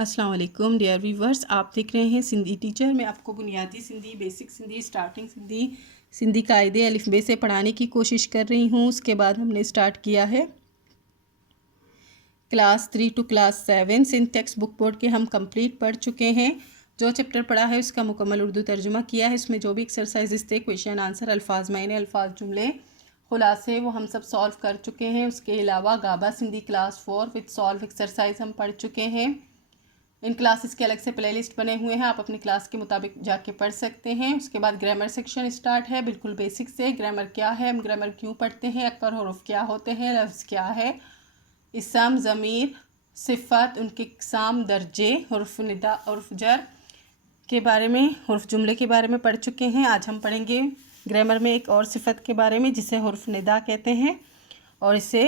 अस्सलाम वालेकुम dear viewers, आप देख रहे हैं सिंधी टीचर। मैं आपको बुनियादी सिंधी, बेसिक सिंधी, स्टार्टिंग सिंधी, सिंधी कायदे अलिफ़बे से पढ़ाने की कोशिश कर रही हूँ। उसके बाद हमने स्टार्ट किया है class 3 to class 7 Sindh text book board के हम कंप्लीट पढ़ चुके हैं। जो चैप्टर पढ़ा है उसका मुकम्मल उर्दू तर्जुमा किया है। इसमें जो भी एक्सरसाइजेस थे, क्वेश्चन आंसर, अल्फाज मायने, अल्फाज जुमले, खुलासे, वो हम सब सॉल्व कर चुके हैं। उसके अलावा गाबा सिंधी क्लास 4 विद सॉल्व एक्सरसाइज हम पढ़ चुके हैं। इन क्लासेस के अलग से प्लेलिस्ट बने हुए हैं, आप अपनी क्लास के मुताबिक जाके पढ़ सकते हैं। उसके बाद ग्रामर सेक्शन स्टार्ट है, बिल्कुल बेसिक से। ग्रामर क्या है, हम ग्रामर क्यों पढ़ते हैं, अक्कर हरूफ क्या होते हैं, लफ्ज़ क्या है, इसम, ज़मीर, सिफ़त, उनके इक़साम, दर्जे, हुर्फ़ निदा, हुर्फ़ जर के बारे में, हुर्फ़ जुमले के बारे में पढ़ चुके हैं। आज हम पढ़ेंगे ग्रामर में एक और सिफ़त के बारे में जिसे हुर्फ़ निदा कहते हैं और इसे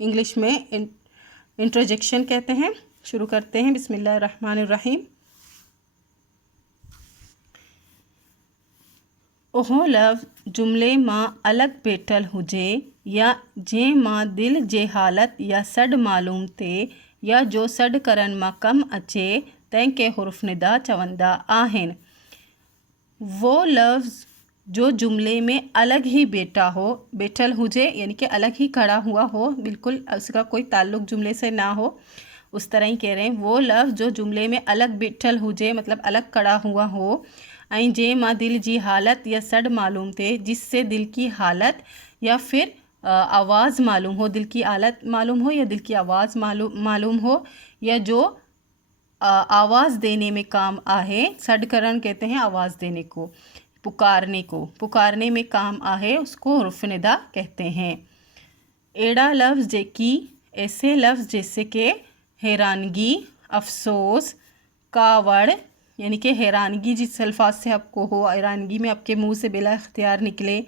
इंग्लिश में इंटरजेक्शन कहते हैं। शुरू करते हैं। बिस्मिल्लाहिर्रहमानिर्रहीम। ओहो लफ्ज़ जुमले मां अलग बेठल हुजे या जे मां दिल जे हालत या सड मालूम थे या जो सड करन मां कम अचे तंहिंखे हुर्फ़ निदा चवंदा आहिनि। वो लफ्ज़ जो जुमले में अलग ही बेठल हुजे यानी कि अलग ही खड़ा हुआ हो, बिल्कुल उसका कोई ताल्लुक़ जुमले से ना हो, उस तरह ही कह रहे हैं। वो लफ्ज़ जो जुमले में अलग बेठल हुजे मतलब अलग खड़ा हुआ हो, ऐं जे मां दिल जी हालत या सड मालूम थे, जिससे दिल की हालत या फिर आवाज़ मालूम हो, दिल की हालत मालूम हो या दिल की आवाज़ मालूम हो, या जो आवाज़ देने में काम आहे। सडकरण कहते हैं आवाज़ देने को, पुकारने में काम आहे, उसको हुर्फ़ निदा कहते हैं। एड़ा लफ्ज़ जेकी, ऐसे लफ्ज़ जैसे कि हैरानगी, अफसोस, कावड़, यानी कि हैरानगी जिस अल्फाज से आपको हो, हैरानगी में आपके मुंह से बिला इख्तियार निकले,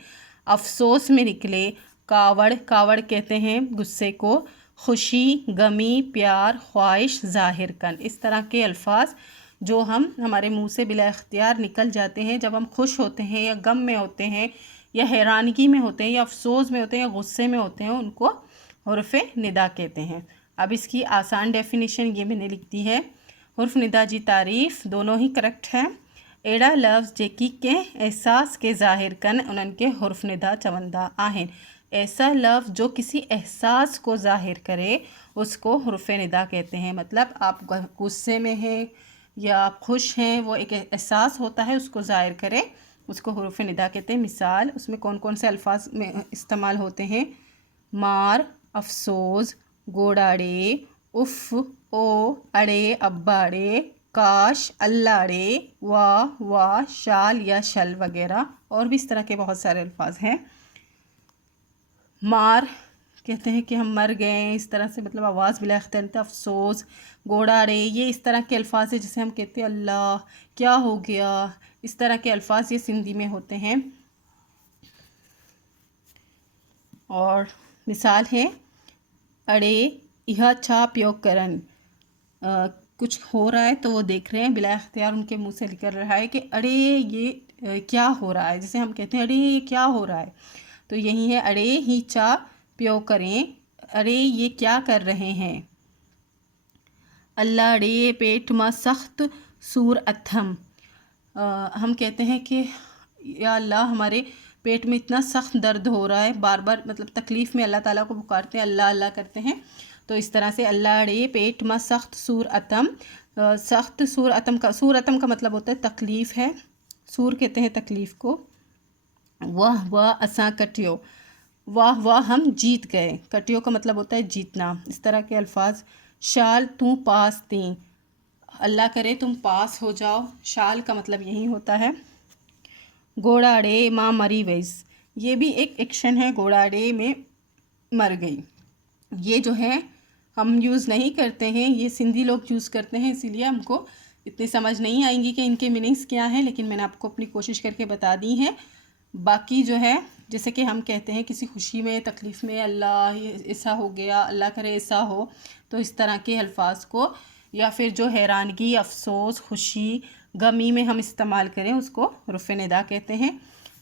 अफसोस में निकले। कावड़ कहते हैं गुस्से को। खुशी, गमी, प्यार, ख्वाहिश ज़ाहिर कन, इस तरह के अल्फाज जो हमारे मुंह से बिला इख्तियार निकल जाते हैं जब हम खुश होते हैं या गम में होते हैं या हैरानगी में होते हैं या अफसोस में होते हैं या गुस्से में होते हैं, उनको हुर्फ़ निदा कहते हैं। अब इसकी आसान डेफिनेशन ये मैंने लिख दी है। हुर्फ़ निदा जी तारीफ़ दोनों ही करेक्ट है। एड़ा लफ्ज़ जेकी के एहसास के ज़ाहिर कन उन्हनि खे हुर्फ़ निदा चवंदा आहिनि। ऐसा लफ्ज़ जो किसी एहसास को ज़ाहिर करे उसको हुर्फ़ निदा कहते हैं। मतलब आप गुस्से में हैं या आप खुश हैं, वो एक एहसास होता है, उसको ज़ाहिर करे, उसको हुर्फ़ निदा कहते हैं। मिसाल उसमें कौन कौन से अल्फाज में इस्तेमाल होते हैं। मार, अफसोस, गोड़ाड़े, उफ़, ओ, अड़े, अब्बाड़े, काश, अल्लाड़े, वाह, शाल या शल वगैरह, और भी इस तरह के बहुत सारे अल्फाज हैं। मार कहते हैं कि हम मर गए, इस तरह से मतलब आवाज़ बिला इख्तियार। अफसोस, गोड़ाड़े, ये इस तरह के अल्फाज हैं जिसे हम कहते हैं अल्लाह क्या हो गया, इस तरह के अल्फाज ये सिंधी में होते हैं। और मिसाल है अड़े यह छा प्यो करन, कुछ हो रहा है तो वो देख रहे हैं, बिला इख्तियार उनके मुंह से निकल रहा है कि अरे ये क्या हो रहा है, जिसे हम कहते हैं अरे ये क्या हो रहा है, तो यही है अरे ही चा प्यो करें, अरे ये क्या कर रहे हैं। अल्लाह रे पेट में सख्त सूर अथम, हम कहते हैं कि या अल्लाह हमारे पेट में इतना सख्त दर्द हो रहा है, बार बार मतलब तकलीफ़ में अल्लाह ताला को पुकारते हैं, अल्लाह अल्लाह करते हैं, तो इस तरह से अल्लाह रे पेट में सख्त सूर अतम। सख्त सूर अतम का मतलब होता है तकलीफ़ है, सूर कहते हैं तकलीफ़ को। वाह असा कटियो, वाह हम जीत गए, कटियो का मतलब होता है जीतना, इस तरह के अल्फाज। शाल तू पास ती, अल्लाह करे तुम पास हो जाओ, शाल का मतलब यही होता है। गोड़ाड़े माँ मरी वैस, ये भी एक एक्शन है, गोड़ाड़े में मर गई। ये जो है हम यूज़ नहीं करते हैं, ये सिंधी लोग यूज़ करते हैं, इसीलिए हमको इतनी समझ नहीं आएंगी कि इनके मीनिंग्स क्या हैं, लेकिन मैंने आपको अपनी कोशिश करके बता दी हैं। बाकी जो है जैसे कि हम कहते हैं किसी खुशी में, तकलीफ़ में, अल्लाह ये ऐसा हो गया, अल्लाह करे ऐसा हो, तो इस तरह के अल्फाज को, या फिर जो हैरानगी, अफसोस, खुशी, गमी में हम इस्तेमाल करें उसको हुर्फ़ निदा कहते हैं।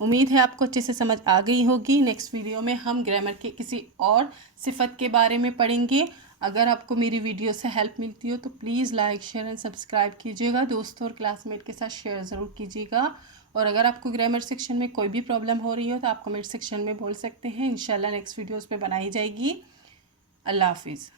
उम्मीद है आपको अच्छे से समझ आ गई होगी। नेक्स्ट वीडियो में हम ग्रामर के किसी और सिफत के बारे में पढ़ेंगे। अगर आपको मेरी वीडियो से हेल्प मिलती हो तो please like share and subscribe कीजिएगा, दोस्तों और क्लासमेट के साथ शेयर ज़रूर कीजिएगा। और अगर आपको ग्रामर सेक्शन में कोई भी प्रॉब्लम हो रही हो तो आप कमेंट सेक्शन में बोल सकते हैं, इंशाल्लाह नेक्स्ट वीडियोस पे बनाई जाएगी। अल्लाह हाफिज़।